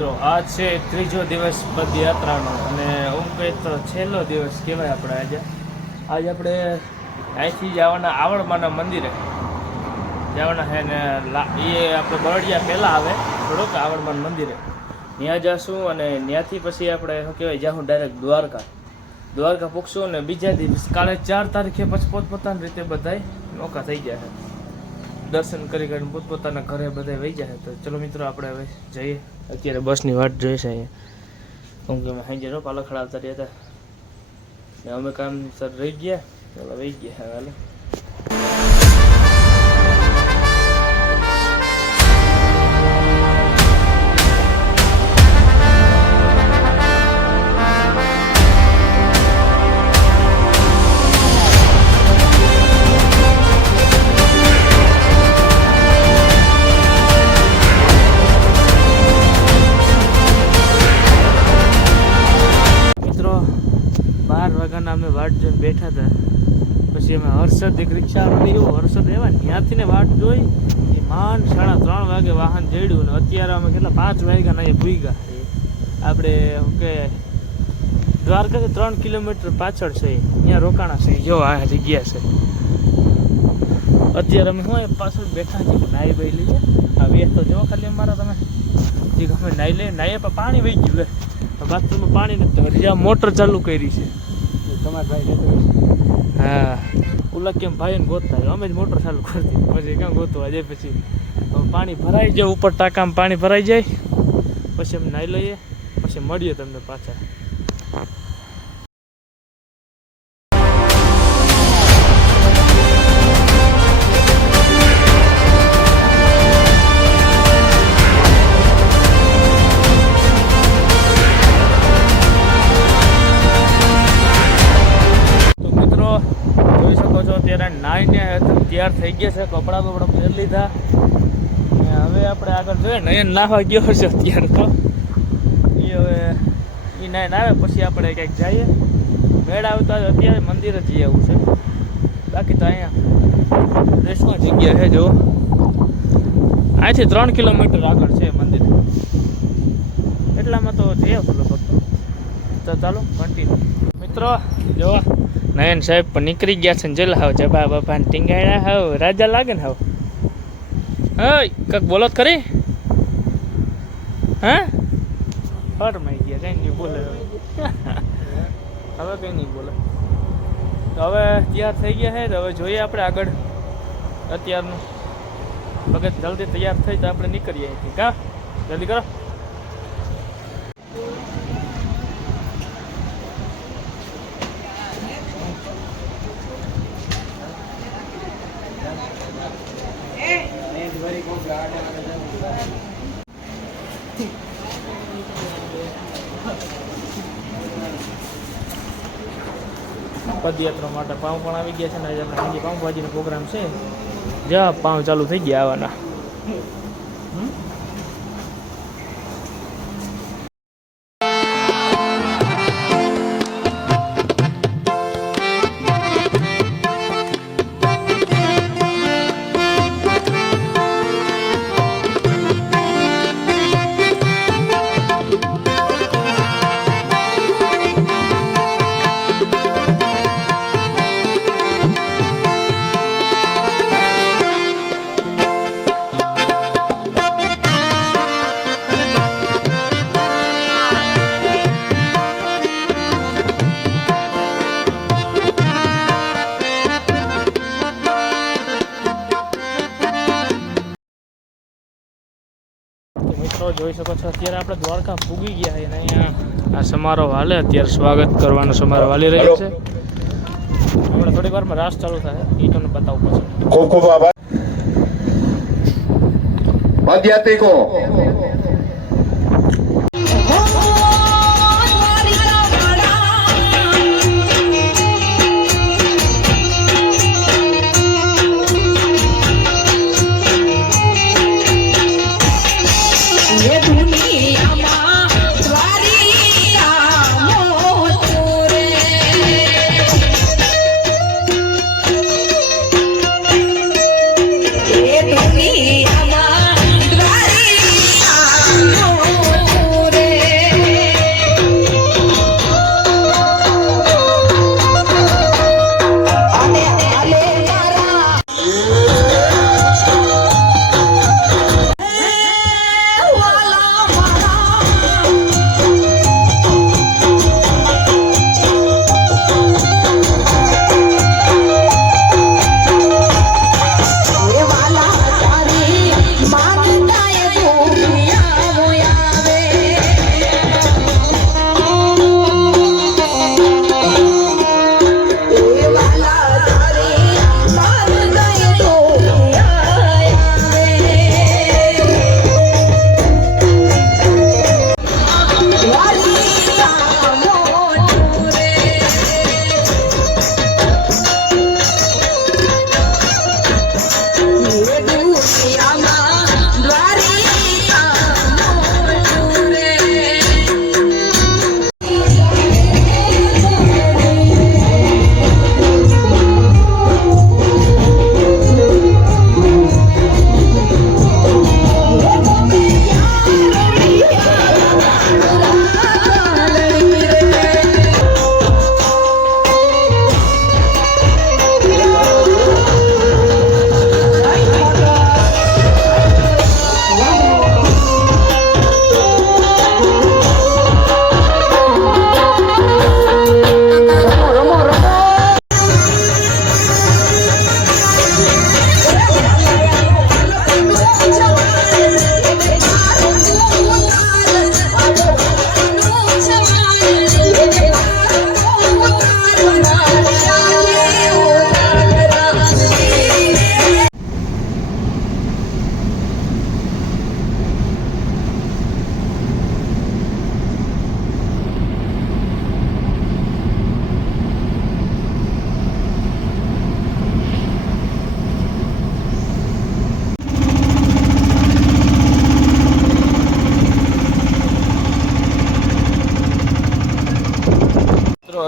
મિત્રો આજ છે ત્રીજો દિવસ પદયાત્રાનો અને હું કંઈ તો છેલ્લો દિવસ કહેવાય આપણે આજે આપણે અહીંથી જવાના આવડમાના મંદિરે જવાના છે ને એ આપણે બરડિયા પહેલાં આવે થોડુંક આવડમાન મંદિરે ત્યાં જઈશું અને ત્યાંથી પછી આપણે શું કહેવાય જાઉં ડાયરેક્ટ દ્વારકા પૂગશું અને બીજા દિવસ કાલે 4 તારીખે પછી પોતપોતાની રીતે બધાય નોકા થઈ જાય દર્શન કરી કરીને પોતપોતાના ઘરે બધા વહી જાય તો ચલો મિત્રો આપણે હવે જઈએ અત્યારે બસની વાટ જોઈએ છે અહીંયા કેમ કે અમે સાંજે નો પાલો ખડાવતા રહ્યા હતા ને અમે કામ સર રહી ગયા ચાલો વહી ગયા હાલો અમે વાટ જોઈને બેઠા હતા પછી અમે હર્ષદ એક રિક્ષા એવું હર્ષદ એવા ત્યાંથી ને વાટ જોઈ એ માંડ 3:30 વાગે વાહન જડ્યું ને અત્યારે અમે કેટલા 5 વાગ્યા અહીંયા ભૂગ્યા આપણે શું કે દ્વારકાથી 3 કિલોમીટર પાછળ છે ત્યાં રોકાણા છે જો આ જગ્યા છે અત્યારે અમે શું પાછળ બેઠા છીએ નાઈ ભાઈ લઈએ આ વેસ તો જો ખાલી અમારા તમે જે અમે નાઈ લઈએ નાઈએ પણ પાણી વહી ગયું બાથરૂમમાં પાણી નથી હજી આ મોટર ચાલુ કરી છે હા ઓલા કેમ ભાઈને ગોતતા અમે જ મોટર ચાલુ કરતી પછી ક્યાં ગોતવા જાય પછી પાણી ભરાઈ જાય ઉપર ટાંકામાં પાણી ભરાઈ જાય પછી અમે નાહી લઈએ પછી મળીએ તમને પાછા નાઈને તૈયાર થઈ ગયા છે કપડાં બપડા પહેરી લીધા હવે આપણે આગળ જોઈએ નયન નાહવા ગયો છે અત્યારે તો એ હવે એ નાઈને આવે પછી આપણે ક્યાંક જઈએ મેળ આવતા અત્યારે મંદિરે જઈ આવું છે બાકી તો અહીંયા રેસમાં જગ્યા છે જો અહીંથી 3 કિલોમીટર આગળ છે મંદિર એટલામાં તો જઈ આવશું લગભગ તો ચાલો કન્ટિન્યુ મિત્રો જોવા નયન સાહેબ પણ નીકળી ગયા છે ને જેલા હાવ જબા બાપાને ટીંગાડ્યા હાવ રાજા લાગે ને હાવ હા કંઈક બોલો જ ખરી હા ફરમાઈ ગયા કંઈ નહીં બોલે હવે કંઈ નહીં બોલે તો હવે તૈયાર થઈ ગયા છે તો હવે જોઈએ આપણે આગળ અત્યારનું ભગત જલ્દી તૈયાર થઈ તો આપણે નીકળીએ અહીંથી કા જલ્દી કરો પદયાત્રા માટે પાઉં પણ આવી ગયા છે ને આજે આપણે પાઉંભાજીનો પ્રોગ્રામ છે જ્યાં પાઉં ચાલુ થઈ ગયા આવવાના જોઈ શકો છો અત્યારે આપણે દ્વારકા પૂગી ગયા અને અહીંયા આ સમારોહ હાલે અત્યારે સ્વાગત કરવાનો સમારોહ હાલી રહ્યો છે આપણે થોડીક વારમાં રાસ ચાલુ થાય એ તમને બતાવું પછી ખૂબ ખૂબ આભાર પદયાત્રિકો Yeah.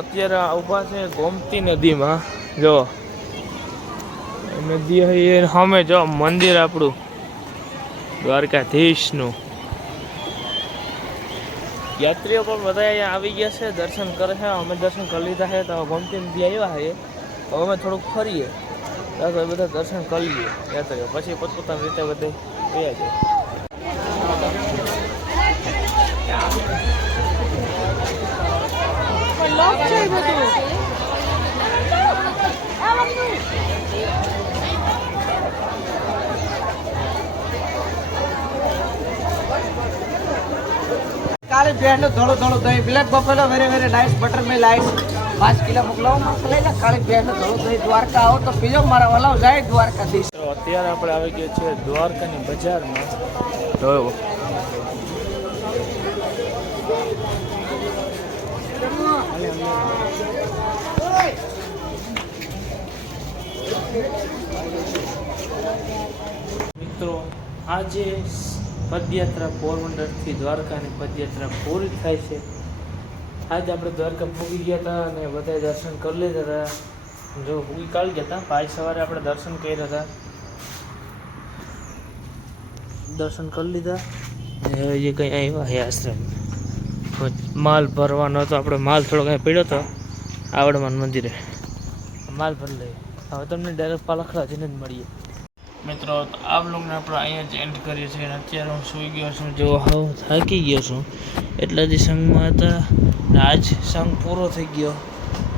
અત્યારે ઊભા છે ગોમતી નદીમાં. જો નદી એ સામે જો મંદિર આપણું દ્વારકાધીશનું. યાત્રીઓ પણ બધા અહીંયા આવી ગયા છે, દર્શન કરે છે. અમે દર્શન કરી લીધા છે તો ગોમતી નદી આવ્યા છે. તો અમે થોડુંક ફરીએ તો બધા દર્શન કરી લઈએ યાત્રીઓ, પછી પોતપોતાની રીતે બધે ગયા જાય. કાલે બેઠો થોડો થોડો દહીં black buffalo very very nice butter milk ice 5 kilo મોકલાવો મસ્ત લઈ લે. કાલે બેઠો થોડો દહીં દ્વારકા આવો તો પીજો મારા વલાવ જાય દ્વારકાધીશ. તો અત્યારે આપણે આવી ગયા છીએ દ્વારકાની બજારમાં. જોયો મિત્રો, આજે પદયાત્રા પોરબંદરથી દ્વારકાની પદયાત્રા પૂરી થાય છે. આજે આપણે દ્વારકા પૂગી ગયા હતા અને બધા દર્શન કરી લીધા હતા. જો પૂગી કાઢી ગયા હતા, ભાઈ સવારે આપણે દર્શન કર્યા હતા, દર્શન કરી લીધા. એ કંઈ આવ્યા હે આશ્રમ માલ ભરવાનો હતો. આપણે માલ થોડો કંઈ પડ્યો હતો આવડમાન મંદિરે, માલ ભરી લઈએ. હવે તમને ડાયરેક્ટ પાલખરા જઈને જ મળીએ. મિત્રો, આ બ્લોગને આપણે અહીંયા જ એન્ડ કરીએ છીએ. અને અત્યારે હું સૂઈ ગયો છું, જો હું થાકી ગયો છું. એટલા જ સંઘમાં હતા ને આજ સંઘ પૂરો થઈ ગયો.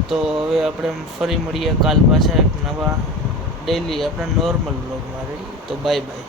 તો હવે આપણે ફરી મળીએ કાલ પાછા એક નવા ડેલી આપણા નોર્મલ બ્લોગમાં. તો બાય બાય.